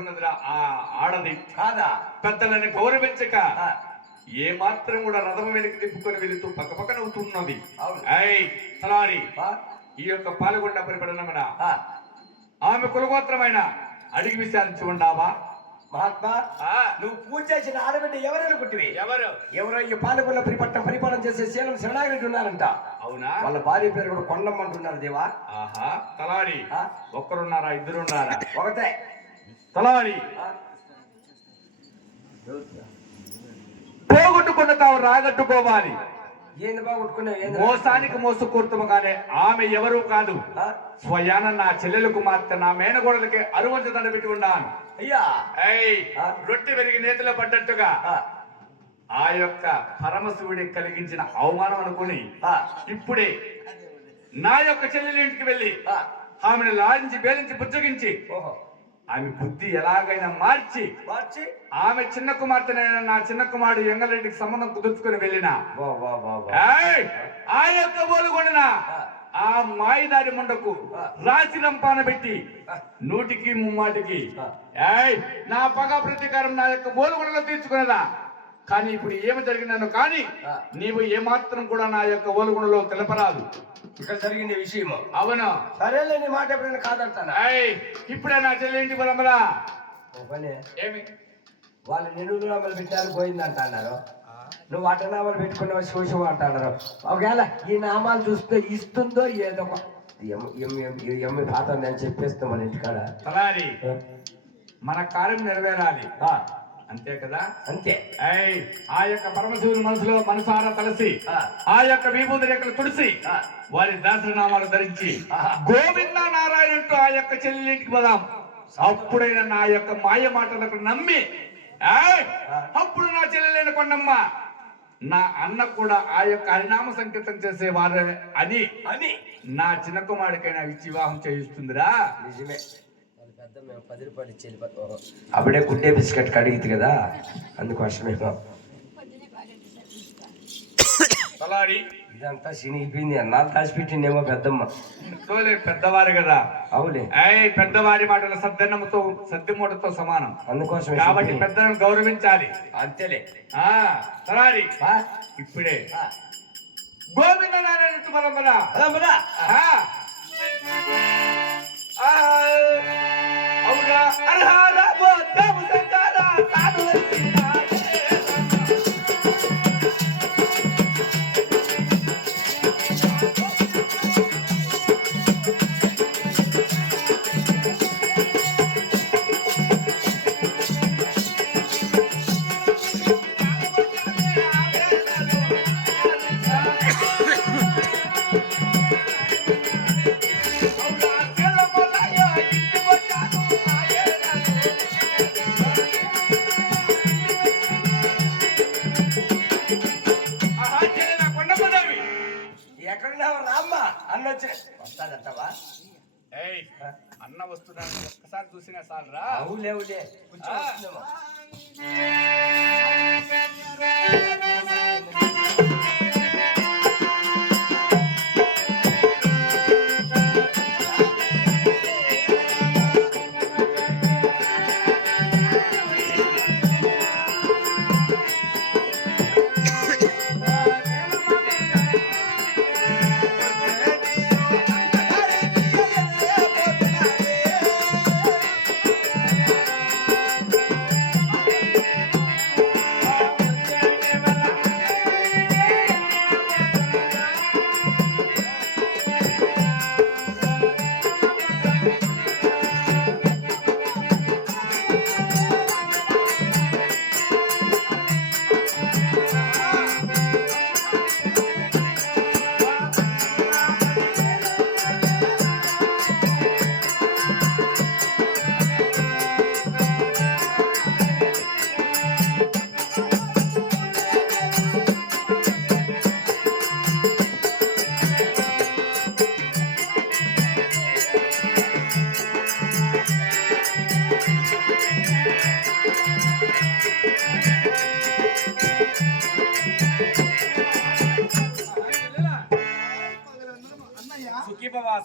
ఉన్నదిరా ఆ ఆడది కాదా? పెద్దలని గౌరవించక ఏ మాత్రం కూడా రథం వెనక్కి తిప్పుకొని వెళుతూ పక్క నవ్వుతున్నది. తలారి ఈ యొక్క పాల్గొండ పరిపడనమన ఆమె కులగోత్రమైన అడిగి విచారించి ఉండావా? మహాత్మా, నువ్వు పూజ చేసిన ఆడబిడ్డ ఎవరనుకుంటువి? ఎవరో ఈ పాలకొండ పరిపాలన చేసే శీలం శివనాగరెడ్డి ఉన్నారంట. అవునా? వాళ్ళ భార్య పేరు కూడా కొండమ్మ అంటున్నారు దేవా. ఆహా తలారి ఒక్కరున్నారా ఇద్దరున్నారా? ఒకటే. తలారి పోగొట్టుకున్న తావు రాగట్టుకోవాలి. ఏంది బాగొట్టుకున్నావు? మోసానికి మోసకూర్తముగానే ఆమె ఎవరు కాదు, స్వయాన నా చెల్లెలు కుమార్తె నా మేనగోడలకి అరువంచ దండ పెట్టి ఉన్నాను. అయ్యా రొట్టె పెరిగి నేతలో పడ్డట్టుగా ఆ యొక్క పరమశివుడి కలిగించిన అవమానం అనుకుని ఇప్పుడే నా యొక్క చెల్లెలి ఇంటికి వెళ్ళి ఆమెను లాలించి బేలించి పుచ్చగించి ఆమె బుద్ధి ఎలాగైనా మార్చి ఆమె చిన్న కుమార్తెనైనా నా చిన్న కుమారుడు ఎంగలరెడ్డికి సంబంధం కుదుర్చుకుని వెళ్ళిన ఆ యొక్క బోలుగొండన ఆ మాయిదారి ముండకు రాసి రంపాన పెట్టి 100కి 3 నా పగ ప్రతీకారం నా యొక్క బోలుగొండలో తీర్చుకునేదా. కానీ ఇప్పుడు ఏమి జరిగిందను కానీ నీవు ఏమాత్రం కూడా నా యొక్క ఓలుగుణలో తెలపరాదు. ఇక్కడ జరిగిన విషయం అవును. సరేలే, నీ మాట ఎప్పుడైనా కాదంటానా? ఇప్పుడే నా చెల్లింటి బలమలా ఏమి వాళ్ళు నిన్ను పెట్టారు పోయిందంట అన్నారు. నువ్వు అటనామాలు పెట్టుకున్నావు శోషం అంటున్నారు. ఒకవేళ ఈ నామాలు చూస్తే ఇస్తుందో ఏదో ఎమ్మి పాత అని చెప్పేస్తాం మన ఇంటికాడ. తలారి మన కార్యం నెరవేరాలి అంతే కదా? అంతే. ఆ యొక్క పరమశివుని మనసారా కలిసి ఆ యొక్క విభూతి రేఖలు తుడిసి వారి దాసనామాలు ధరించి గోవింద నారాయణ అంటూ ఆ యొక్క చెల్లెలింటికి పోదాం. అప్పుడైనా నా యొక్క మాయ మాటలకు నమ్మి అప్పుడు నా చెల్లెలైన కొండమ్మ నా అన్న కూడా ఆ యొక్క హరినామ సంకీర్తన చేసే వారు అని నా చిన్న కుమారుడికైనా ఇచ్చి వివాహం చేయిస్తుందిరా. నిజమే. మేము 10 రూపాయలు ఇచ్చేది అప్పుడే గుడ్డే బిస్కెట్ కడిగితే కదా, అందుకోసమే. ఇదంతా సినిగిపోయింది. అన్నాళ్ళు దాచిపెట్టిందేమో పెద్దమ్మ. పెద్దవారు కదా. అవులే. పెద్దవారి మాటలు సద్దన్నముతో సద్దిమూటతో సమానం. అందుకోసం కాబట్టి పెద్దలను గౌరవించాలి. అంతేలే. తలారి ఇప్పుడే గోవింద నారాయణ బలంబరా అవునా అర్హర బోధము సంగార తాను అన్న వస్తున్నాను ఒక్కసారి చూసినా సార్రా. అవులేవులే.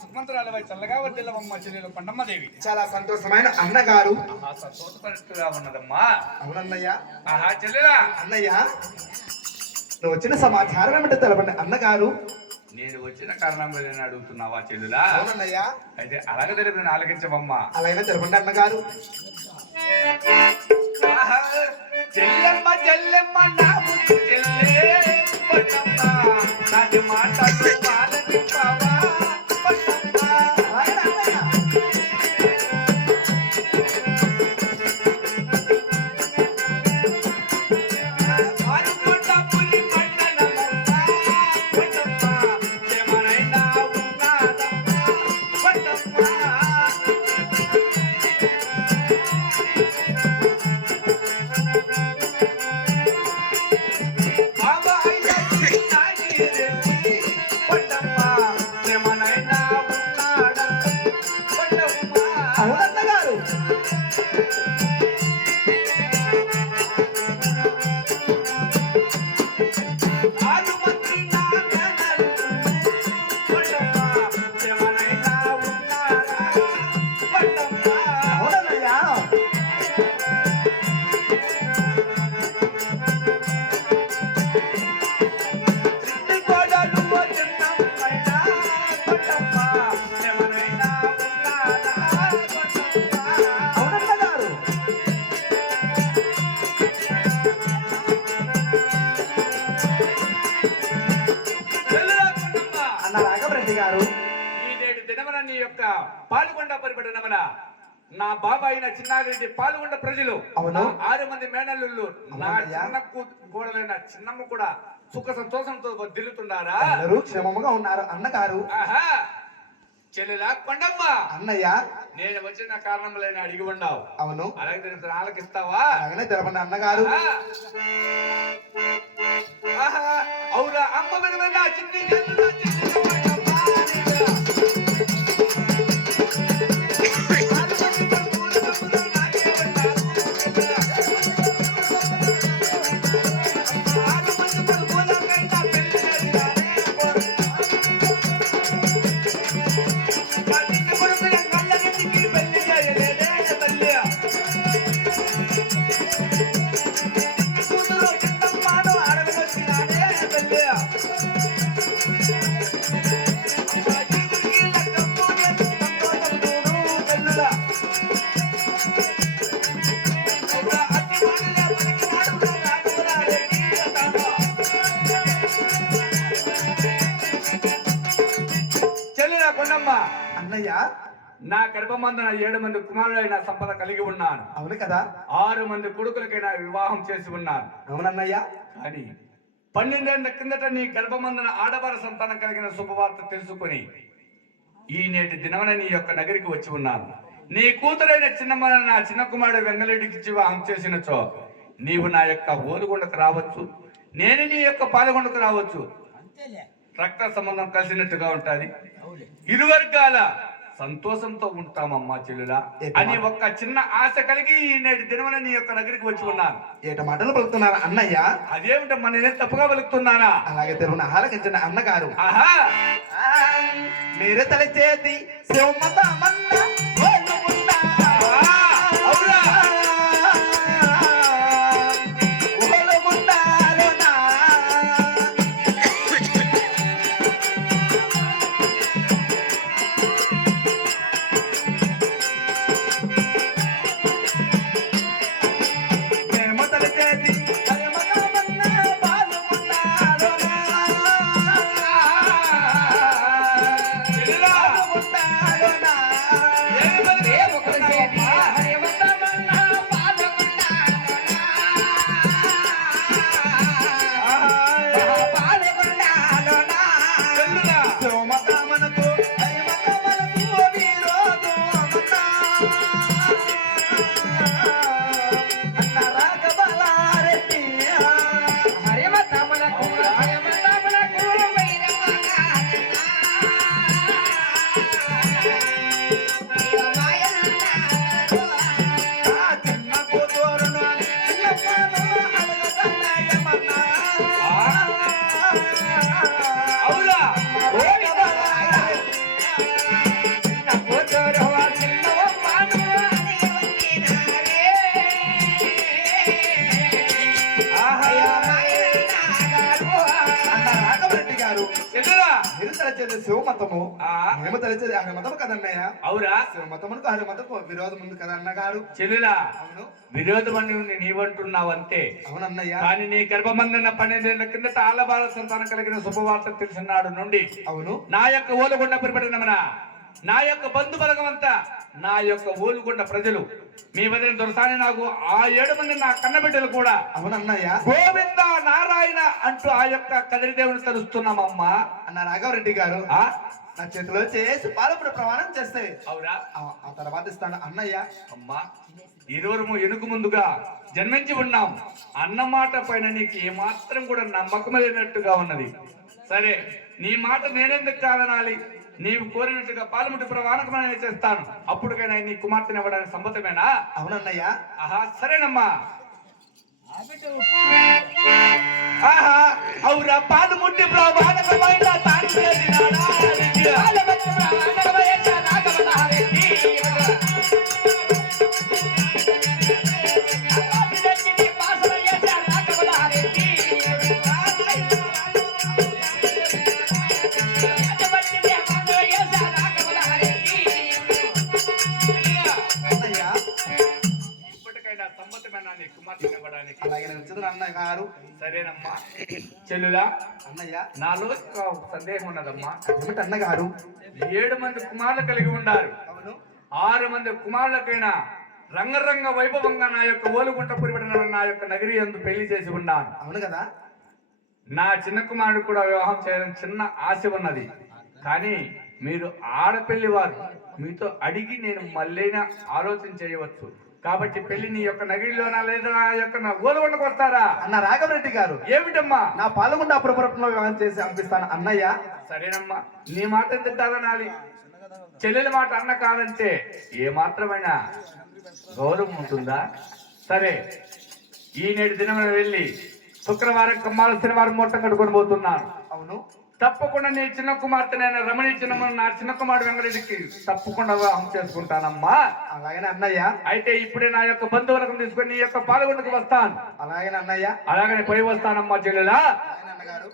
సుమంత్రాలపై చల్లగా వర్దిల్లవమ్మ చెల్లెలు పండమ్మదేవి. చాలా సంతోషమైన అన్నగారు. సంతోషపడుతుగా ఉన్నదమ్మా. అవునన్నయ్య. ఆహా చెల్లెలా. అన్నయ్య నువ్వు వచ్చిన సమాచారం ఏమిటో తెలపండి అన్నగారు. నేను వచ్చిన కారణం నేను అడుగుతున్నావా చెల్లులా? అవునన్నయ్య. అయితే అలాగే తెలిపి నేను ఆలకించవమ్మా. అలాగైనా తెలపండి అన్నగారు. చెల్లెమ్మ చెల్లెమ్మ నా ముద్దు చెల్లె పొన్నమ్మ నాటి మాటలు ఆలకించవా పొన్నమ్మ. ఆరుకొండ పులి పట్టణమమ్మ పొన్నమ్మ ఏమనైనా ఉన్నాదమ్మ పొన్నమ్మ. అవునన్నగారు. అవునన్నయ్య. అవునన్నగారు. అన్న రాఘవరెడ్డి గారు. ఈ నేడు దినమున నీ యొక్క పాల్గొండ పరిపడినమున నా బాబా అయిన చిన్నాగిరెడ్డి పాల్గొండ ప్రజలు అవును. 6 మంది మేనల్లుళ్ళు నా అవునయ్యా. చిన్న గోడలైన చిన్నమ్మ కూడా సుఖ సంతోషంతో దిల్లుతున్నారా? అందరూ క్షేమముగా ఉన్నారు అన్నగారు. ఆహా చెల్లెలా కొండమ్మ. అన్నయ్య. నేను వచ్చిన కారణములైన అడిగి ఉన్నావు. అవును. అలాగే దీనికి ఆలకిస్తావా? అలాగనే తెలపండి అన్నగారు. ఆహా అవురా అమ్మ వినవే నా చిన్ని గల్లు నా చిన్ని కొండమ్మ. చెల్లెలా కొండమ్మ. అన్నయ్య. నా గర్భమందున 7 మంది కుమారులైన సంపద కలిగి ఉన్నాను. అవును కదా. 6 మంది కొడుకులకైనా వివాహం చేసి ఉన్నాను. అవునన్నయ్య. కానీ 12 ఏళ్ల కిందట నీ గర్భమందున ఆడవార సంతానం కలిగిన శుభవార్త తెలుసుకొని ఈ నేటి దినమున నీ యొక్క నగరికి వచ్చి ఉన్నాను. నీ కూతురైన చిన్నమ్మ నా చిన్న కుమారుడు వెంగళరెడ్డికి ఇచ్చి వివాహం చేసినచో నీవు నా యొక్క ఓలుగొండకు రావచ్చు, నేను నీ యొక్క పాలగొండకు రావచ్చు. రక్త సంబంధం కలిసినట్టుగా ఉంటది. ఇరు వర్గాల సంతోషంతో ఉంటామమ్మా చెల్లులా అని ఒక చిన్న ఆశ కలిగి ఈ నేటి దినమున నీ యొక్క నగరికి వచ్చి ఉన్నాను. ఏట మాటలు పలుకుతున్నారు అన్నయ్య. అదేమిటమ్మా నేనే తప్పుగా పలుకుతున్నానా? అలాగే తెలుగున ఆలకించండి అన్నగారు. ఆహా మీరే తలచేది శివమతమన్న ఓలుగుండా. అవునా? ఓలుగుండాలోనా. మేము తలచేది శివమతమన్న పాలుగుండాలోనా. చెల్లులా, ఓలుగుండాలోనా. తలచేది శివమతము ఆ మేము తలచేది హరిమతము కదన్నయ్య. అవురా శివమతమునకు హరిమతకు విరోధం ఉంది కదా అన్నగారు. చెల్లులా అవును విరోధం అని నీవంటున్నావు అంతే. అవునన్నయ్య. కానీ నీ గర్భమందున్న 12 కిందట ఆలబాల సంతానం కలిగిన శుభవార్త తెలిసిన నాడు నుండి అవును నా యొక్క ఓలుగొండ పరిపడినమన నా యొక్క బంధు బలగం అంతా నా యొక్క ఓలుగొండ ప్రజలు మీ వదిన దొరసాని నాకు ఆ 7 మంది నా కన్నబిడ్డలు కూడా అవునన్నయ్య. గోవింద నారాయణ అంటూ ఆ యొక్క కదిరి దేవుని తలుస్తున్నామమ్మా అన్న రాఘవరెడ్డి గారు ఆ నా చేతిలో చేసి పాలపుడు ప్రమాణం చేస్తే అవురా ఆ తర్వాత ఇస్తాను అన్నయ్య. అమ్మా ఇరువురము ఎనుకు ముందుగా జన్మించి ఉన్నాం అన్న మాట పైన నీకు ఏమాత్రం కూడా నమ్మకం లేనట్టుగా ఉన్నది. సరే నీ మాట నేనెందుకు కాదనాలి? నీవు కోరినట్టుగా పాలముటి ప్రమాణకమైన చేస్తాను. అప్పుడుకైనా నీ కుమార్తెని ఇవ్వడానికి సమ్మతమేనా? అవునన్నయ్య. ఆహా సరేనమ్మా. ఆహా అవురా పాలముటి ప్రమాణకమైన సమ్మతమేనా నీ కుమార్తెని ఇవ్వడానికి? అలాగే నేను అన్నయ్య గారు. సరేనమ్మా. చెల్లులా అన్నయ్య నాలో ఒక సందేహం ఉన్నదమ్మా. ఏమిటి అన్నగారు? 7 మంది కుమారులు కలిగి ఉండారు. అవును 6 మంది కుమారులకైనా రంగరంగ వైభవంగా నా యొక్క ఓలుగుంట పురిబడిన నా యొక్క నగరి యందు పెళ్లి చేసి ఉన్నాను. అవును కదా. నా చిన్న కుమారుడు కూడా వివాహం చేయాలని చిన్న ఆశ ఉన్నది. కానీ మీరు ఆడపెళ్లి వారు మీతో అడిగి నేను మళ్ళీనా ఆలోచన చేయవచ్చు. కాబట్టి పెళ్లి నీ యొక్క నగరిలోనా లేదా నా యొక్క ఓలుగుంటకు వస్తారా? అన్న రాఘవరెడ్డి గారు ఏమిటమ్మా? నా పాల్గొండ పురపురంలో వివాహం చేసి పంపిస్తాను అన్నయ్య. సరేనమ్మా. నీ మాట ఎందుకు కాదనాలి? చెల్లెలి మాట అన్న కాదంటే ఏ మాత్రమైనా గౌరవం ఉంటుందా? సరే ఈ నేటి దినమైన వెళ్ళి శుక్రవారం కమ్మాల శనివారం మొత్తం కట్టుకొని పోతున్నాను. అవును తప్పకుండా నీ చిన్న కుమార్తెనైనా రమణి చిన్న నా చిన్న కుమారుడు వెంకటరెడ్డికి తప్పకుండా వివాహం చేసుకుంటానమ్మా. అలాగే అన్నయ్య. అయితే ఇప్పుడే నా యొక్క బంధువులకు తీసుకొని నీ యొక్క పాల్గొండకు వస్తాను. అలాగే అన్నయ్య. అలాగనే పోయి వస్తానమ్మా చెల్లెలా. అన్నగారు